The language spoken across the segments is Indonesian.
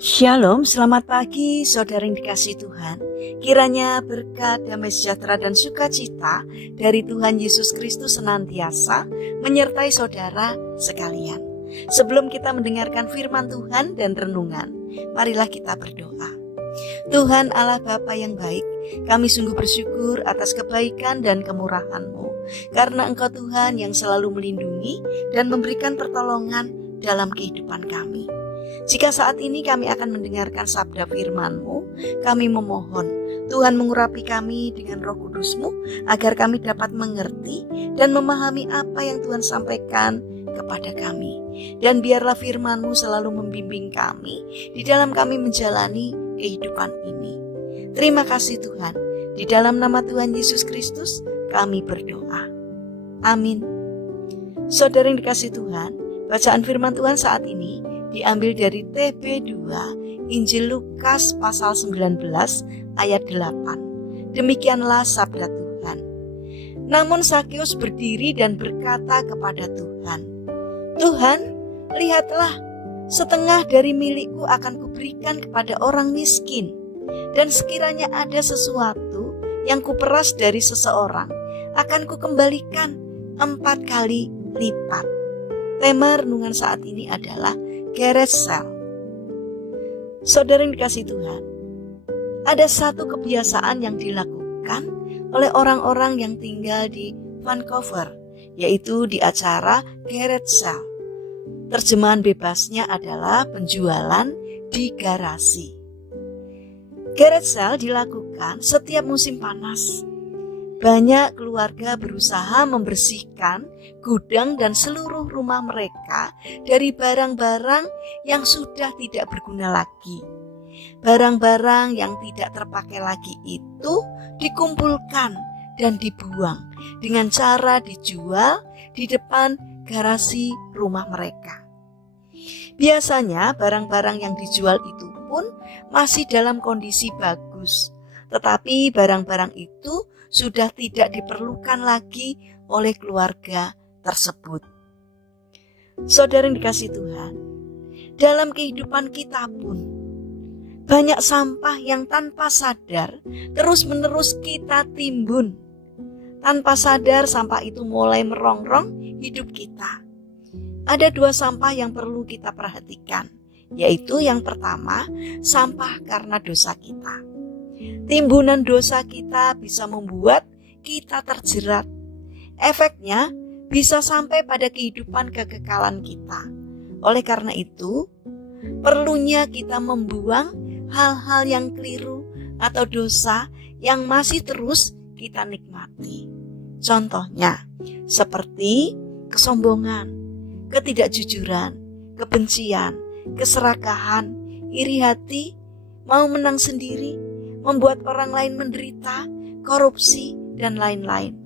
Shalom, selamat pagi saudara yang dikasihi Tuhan. Kiranya berkat, damai sejahtera dan sukacita dari Tuhan Yesus Kristus senantiasa menyertai saudara sekalian. Sebelum kita mendengarkan firman Tuhan dan renungan, marilah kita berdoa. Tuhan Allah Bapa yang baik, kami sungguh bersyukur atas kebaikan dan kemurahan-Mu, karena Engkau Tuhan yang selalu melindungi dan memberikan pertolongan dalam kehidupan kami. Jika saat ini kami akan mendengarkan sabda firman-Mu, kami memohon Tuhan mengurapi kami dengan Roh Kudus-Mu agar kami dapat mengerti dan memahami apa yang Tuhan sampaikan kepada kami. Dan biarlah firman-Mu selalu membimbing kami di dalam kami menjalani kehidupan ini. Terima kasih Tuhan. Di dalam nama Tuhan Yesus Kristus kami berdoa. Amin. Saudara yang dikasihi Tuhan, bacaan firman Tuhan saat ini diambil dari TB2 Injil Lukas pasal 19 ayat 8. Demikianlah sabda Tuhan. Namun Zakeus berdiri dan berkata kepada Tuhan, "Tuhan, lihatlah, setengah dari milikku akan kuberikan kepada orang miskin, dan sekiranya ada sesuatu yang kuperas dari seseorang, akan kukembalikan 4 kali lipat." Tema renungan saat ini adalah garage sale. Saudara yang dikasihi Tuhan, ada satu kebiasaan yang dilakukan oleh orang-orang yang tinggal di Vancouver, yaitu di acara garage sale. Terjemahan bebasnya adalah penjualan di garasi. Garage sale dilakukan setiap musim panas. Banyak keluarga berusaha membersihkan gudang dan seluruh rumah mereka dari barang-barang yang sudah tidak berguna lagi. Barang-barang yang tidak terpakai lagi itu dikumpulkan dan dibuang dengan cara dijual di depan garasi rumah mereka. Biasanya barang-barang yang dijual itu pun masih dalam kondisi bagus, tetapi barang-barang itu sudah tidak diperlukan lagi oleh keluarga tersebut. Saudara yang dikasihi Tuhan, dalam kehidupan kita pun banyak sampah yang tanpa sadar terus-menerus kita timbun. Tanpa sadar sampah itu mulai merongrong hidup kita. Ada 2 sampah yang perlu kita perhatikan, yaitu yang pertama, sampah karena dosa kita. Timbunan dosa kita bisa membuat kita terjerat. Efeknya bisa sampai pada kehidupan kekekalan kita. Oleh karena itu, perlunya kita membuang hal-hal yang keliru atau dosa yang masih terus kita nikmati. Contohnya, seperti kesombongan, ketidakjujuran, kebencian, keserakahan, iri hati, mau menang sendiri, membuat orang lain menderita, korupsi, dan lain-lain.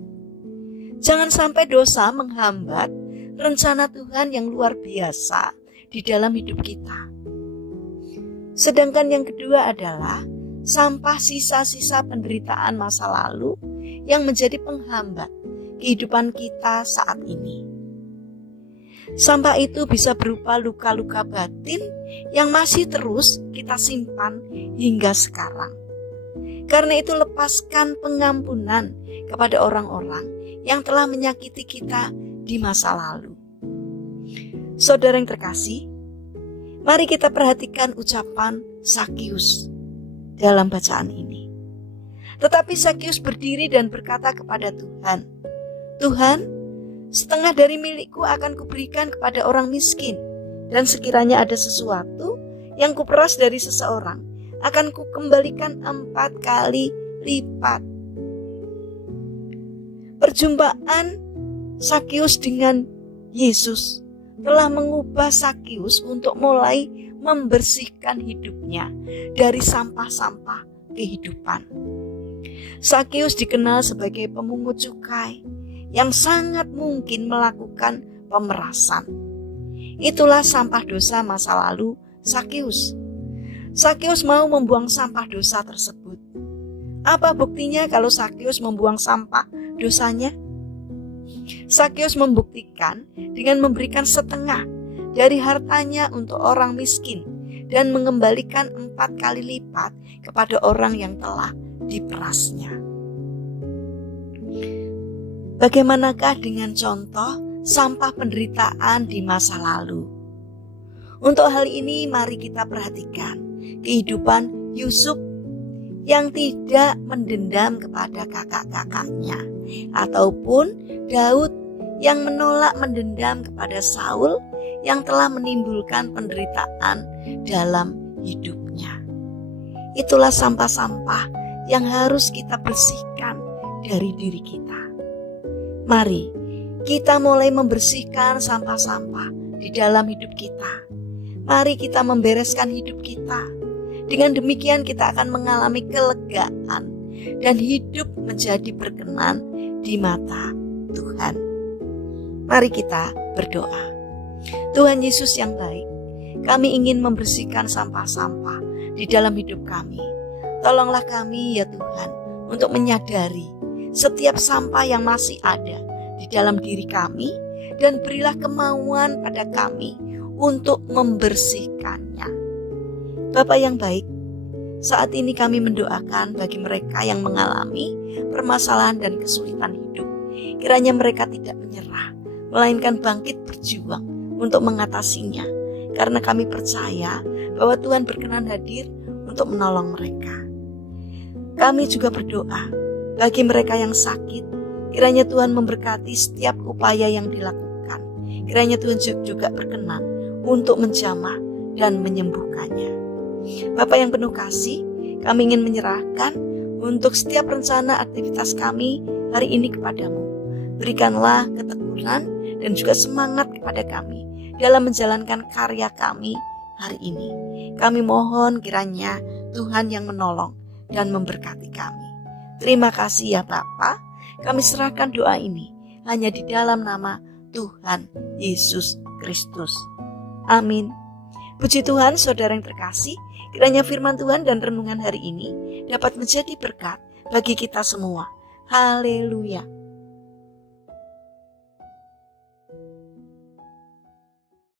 Jangan sampai dosa menghambat rencana Tuhan yang luar biasa di dalam hidup kita. Sedangkan yang kedua adalah sampah sisa-sisa penderitaan masa lalu yang menjadi penghambat kehidupan kita saat ini. Sampah itu bisa berupa luka-luka batin yang masih terus kita simpan hingga sekarang. Karena itu lepaskan pengampunan kepada orang-orang yang telah menyakiti kita di masa lalu. Saudara yang terkasih, mari kita perhatikan ucapan Zakeus dalam bacaan ini. Tetapi Zakeus berdiri dan berkata kepada Tuhan, "Tuhan, setengah dari milikku akan kuberikan kepada orang miskin, dan sekiranya ada sesuatu yang kuperas dari seseorang, akan kukembalikan 4 kali lipat." Perjumpaan Zakeus dengan Yesus telah mengubah Zakeus untuk mulai membersihkan hidupnya dari sampah-sampah kehidupan. Zakeus dikenal sebagai pemungut cukai yang sangat mungkin melakukan pemerasan. Itulah sampah dosa masa lalu Zakeus. Zakeus mau membuang sampah dosa tersebut. Apa buktinya kalau Zakeus membuang sampah dosanya? Zakeus membuktikan dengan memberikan setengah dari hartanya untuk orang miskin dan mengembalikan 4 kali lipat kepada orang yang telah diperasnya. Bagaimanakah dengan contoh sampah penderitaan di masa lalu? Untuk hal ini mari kita perhatikan kehidupan Yusuf yang tidak mendendam kepada kakak-kakaknya, ataupun Daud yang menolak mendendam kepada Saul yang telah menimbulkan penderitaan dalam hidupnya. Itulah sampah-sampah yang harus kita bersihkan dari diri kita. Mari kita mulai membersihkan sampah-sampah di dalam hidup kita. Mari kita membereskan hidup kita. Dengan demikian kita akan mengalami kelegaan dan hidup menjadi berkenan di mata Tuhan. Mari kita berdoa. Tuhan Yesus yang baik, kami ingin membersihkan sampah-sampah di dalam hidup kami. Tolonglah kami ya Tuhan untuk menyadari setiap sampah yang masih ada di dalam diri kami, dan berilah kemauan pada kami untuk membersihkannya. Bapa yang baik, saat ini kami mendoakan bagi mereka yang mengalami permasalahan dan kesulitan hidup. Kiranya mereka tidak menyerah, melainkan bangkit berjuang untuk mengatasinya. Karena kami percaya bahwa Tuhan berkenan hadir untuk menolong mereka. Kami juga berdoa bagi mereka yang sakit. Kiranya Tuhan memberkati setiap upaya yang dilakukan. Kiranya Tuhan juga berkenan untuk menjamah dan menyembuhkannya. Bapa yang penuh kasih, kami ingin menyerahkan untuk setiap rencana aktivitas kami hari ini kepadamu. Berikanlah ketekunan dan juga semangat kepada kami dalam menjalankan karya kami hari ini. Kami mohon kiranya Tuhan yang menolong dan memberkati kami. Terima kasih ya Bapa. Kami serahkan doa ini hanya di dalam nama Tuhan Yesus Kristus. Amin. Puji Tuhan, saudara yang terkasih, kiranya firman Tuhan dan renungan hari ini dapat menjadi berkat bagi kita semua. Haleluya.